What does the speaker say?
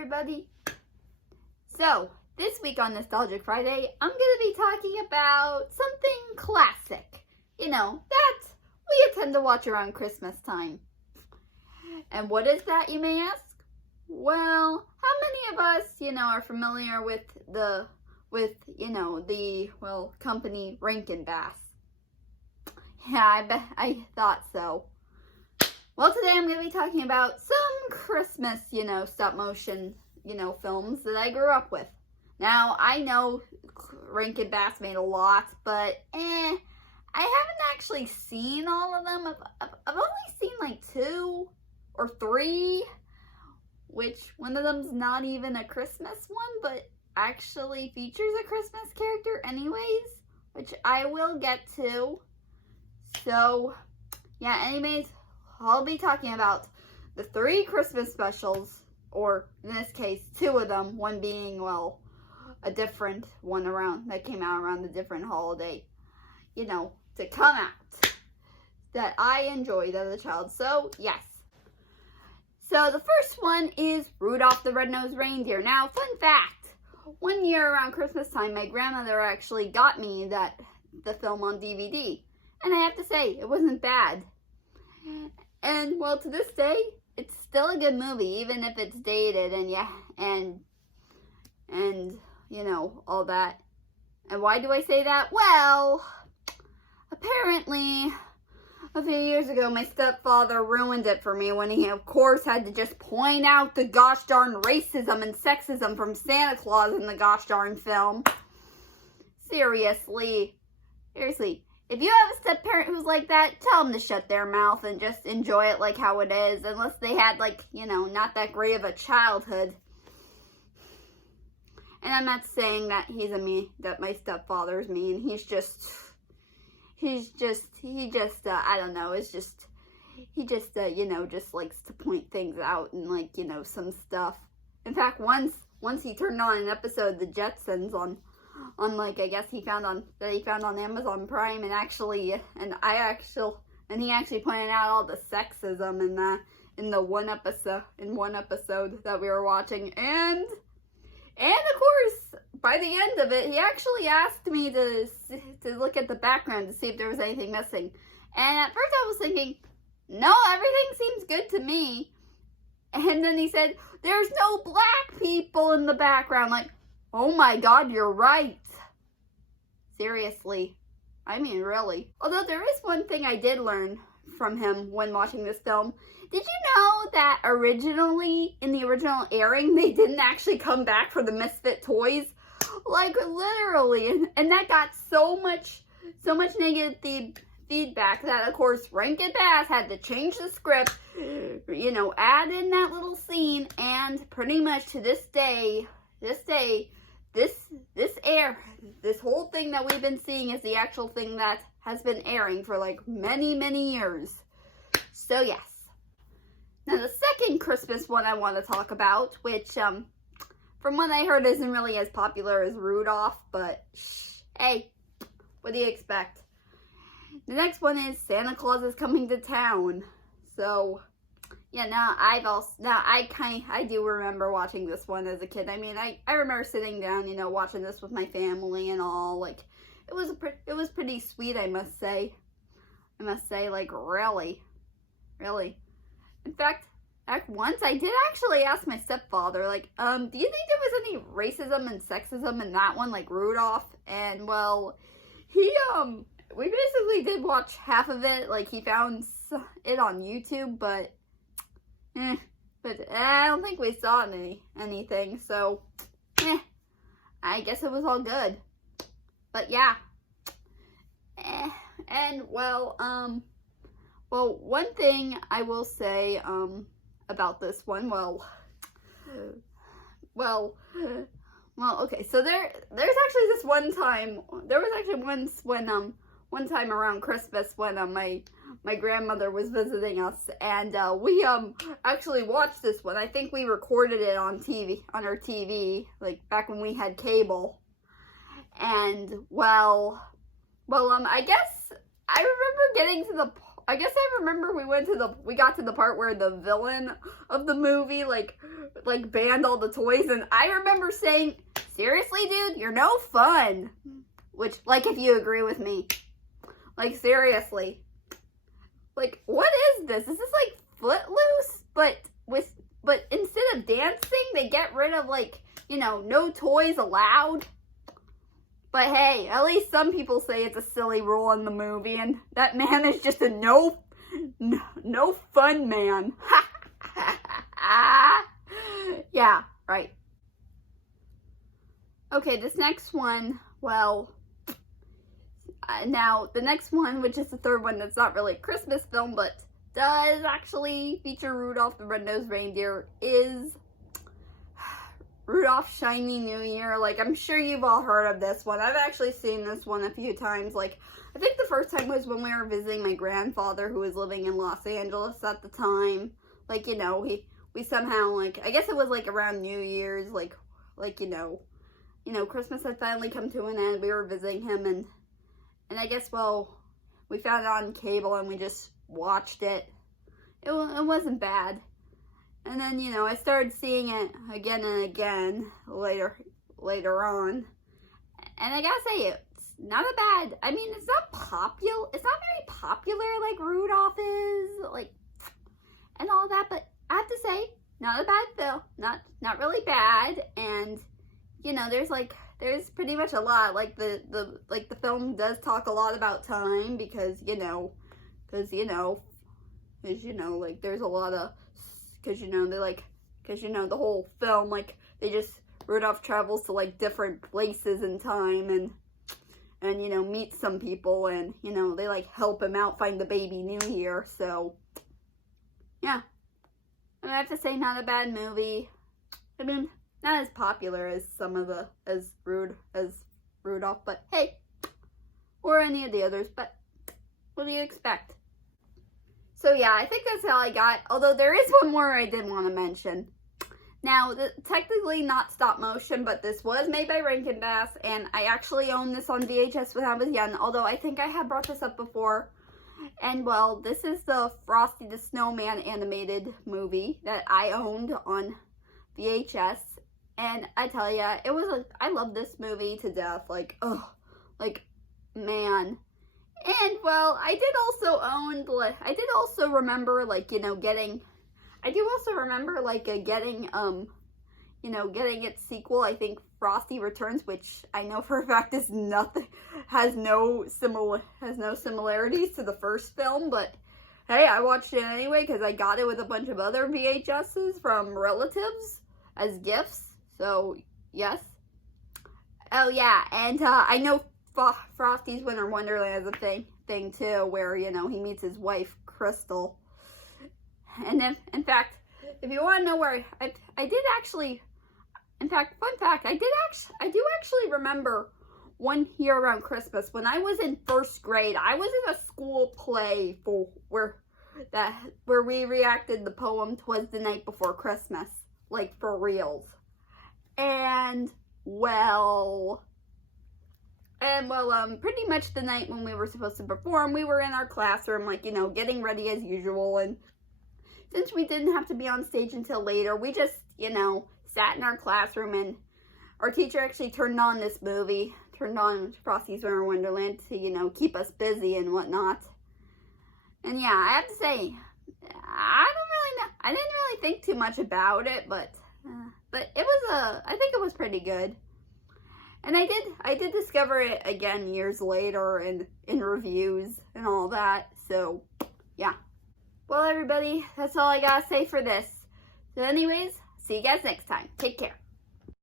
everybody. So, this week on Nostalgic Friday, I'm going to be talking about something classic. That we tend to watch around Christmas time. And what is that, you may ask? Well, how many of us, are familiar with the company Rankin Bass? Yeah, I thought so. Well, today I'm going to be talking about some Christmas, stop motion, films that I grew up with. Now, I know Rankin Bass made a lot, but I haven't actually seen all of them. I've only seen like 2 or 3, which one of them's not even a Christmas one, but actually features a Christmas character anyways, which I will get to. So, yeah, anyways, I'll be talking about the 3 Christmas specials, or in this case, 2 of them, one being, a different one that came out around a different holiday, to come out, that I enjoyed as a child. So, yes. So, the first one is Rudolph the Red-Nosed Reindeer. Now, fun fact, one year around Christmas time, my grandmother actually got me the film on DVD. And I have to say, it wasn't bad. And, to this day, it's still a good movie, even if it's dated and all that. And why do I say that? Well, apparently, a few years ago, my stepfather ruined it for me when he, of course, had to just point out the gosh darn racism and sexism from Santa Claus in the gosh darn film. Seriously. If you have a step-parent who's like that, tell them to shut their mouth and just enjoy it like how it is, unless they had, not that great of a childhood. And I'm not saying that that my stepfather's mean. He just, I don't know, he just likes to point things out and, some stuff. In fact, once he turned on an episode of The Jetsons on I guess he found on Amazon Prime, and he actually pointed out all the sexism in one episode that we were watching, and of course by the end of it he actually asked me to look at the background to see if there was anything missing, and at first I was thinking, no, everything seems good to me, and then he said, there's no black people in the background. Oh my God, you're right. Seriously. I mean, really. Although there is one thing I did learn from him when watching this film. Did you know that originally, in the original airing, they didn't actually come back for the Misfit toys? Literally. And that got so much negative feedback that, of course, Rankin Bass had to change the script, add in that little scene, and pretty much to this day, this whole thing that we've been seeing is the actual thing that has been airing for many years. So yes. Now the second Christmas one I want to talk about, which from what I heard isn't really as popular as Rudolph, but hey, what do you expect? The next one is Santa Claus is Coming to Town. So yeah, I do remember watching this one as a kid. I mean, I remember sitting down, watching this with my family and all. It was pretty sweet, I must say. Really. In fact, once I did actually ask my stepfather, do you think there was any racism and sexism in that one, like Rudolph? And we basically did watch half of it. He found it on YouTube, but I don't think we saw anything, so, I guess it was all good. But yeah, and one thing I will say, about this one, okay, so there's actually this one time, there was actually once when, one time around Christmas when, my grandmother was visiting us, and we actually watched this one. I think we recorded it on our TV, back when we had cable. And I guess I remember getting to the I guess I remember we got to the part where the villain of the movie, like banned all the toys, and I remember saying, seriously, dude, you're no fun. Which, like, if you agree with me. Like, seriously. Like, what is this? Is this, like, Footloose? But instead of dancing, they get rid of, like, you know, no toys allowed. But hey, at least some people say it's a silly rule in the movie, and that man is just a no fun man. Yeah, right. Okay, this next one, well, now the next one, which is the third one, that's not really a Christmas film, but does actually feature Rudolph the Red-Nosed Reindeer, is Rudolph Shiny New Year. Like, I'm sure you've all heard of this one. I've actually seen this one a few times. Like, I think the first time was when we were visiting my grandfather, who was living in Los Angeles at the time. Like, you know, we somehow, like, I guess it was, like, around New Year's, like, you know, Christmas had finally come to an end. We were visiting him, and I guess, well, we found it on cable, and we just watched it. It wasn't bad. And then, you know, I started seeing it again and again later on. And I gotta say, it's not a bad, I mean, it's not very popular like Rudolph is, like, and all that, but I have to say, not a bad film, not really bad. And, you know, there's pretty much a lot, like, the film does talk a lot about time, because, like, there's a lot of, because, you know, the whole film, like, Rudolph travels to, like, different places in time, and, you know, meets some people, and, you know, they, like, help him out find the baby New Year, so, yeah. And I have to say, not a bad movie. I mean, not as popular as as Rudolph, but hey, or any of the others, but what do you expect? So yeah, I think that's all I got. Although there is one more I did want to mention. Now, technically not stop motion, but this was made by Rankin, and I actually owned this on VHS when I was young, although I think I had brought this up before. And well, this is the Frosty the Snowman animated movie that I owned on VHS. And I tell ya, I love this movie to death. Like, oh, like, man. And, well, I did also remember, like, you know, getting its sequel, I think, Frosty Returns, which I know for a fact has no similarities to the first film, but hey, I watched it anyway, because I got it with a bunch of other VHSs from relatives as gifts, so, yes. Oh, yeah, and, I know Frosty's Winter Wonderland is a thing too, where, you know, he meets his wife, Crystal. And then, in fact, if you want to know where I did actually, in fact, fun fact, I do actually remember one year around Christmas, when I was in first grade, I was in a school play where we reenacted the poem "'Twas the Night Before Christmas," like, for reals. And, well, pretty much the night when we were supposed to perform, we were in our classroom, like, you know, getting ready as usual, and since we didn't have to be on stage until later, we just, you know, sat in our classroom, and our teacher actually turned on Frosty's Winter Wonderland to, you know, keep us busy and whatnot. And yeah, I have to say, I didn't really think too much about it, but I think it was pretty good. And I did discover it again years later and in reviews and all that. So, yeah. Well, everybody, that's all I gotta say for this. So anyways, see you guys next time. Take care.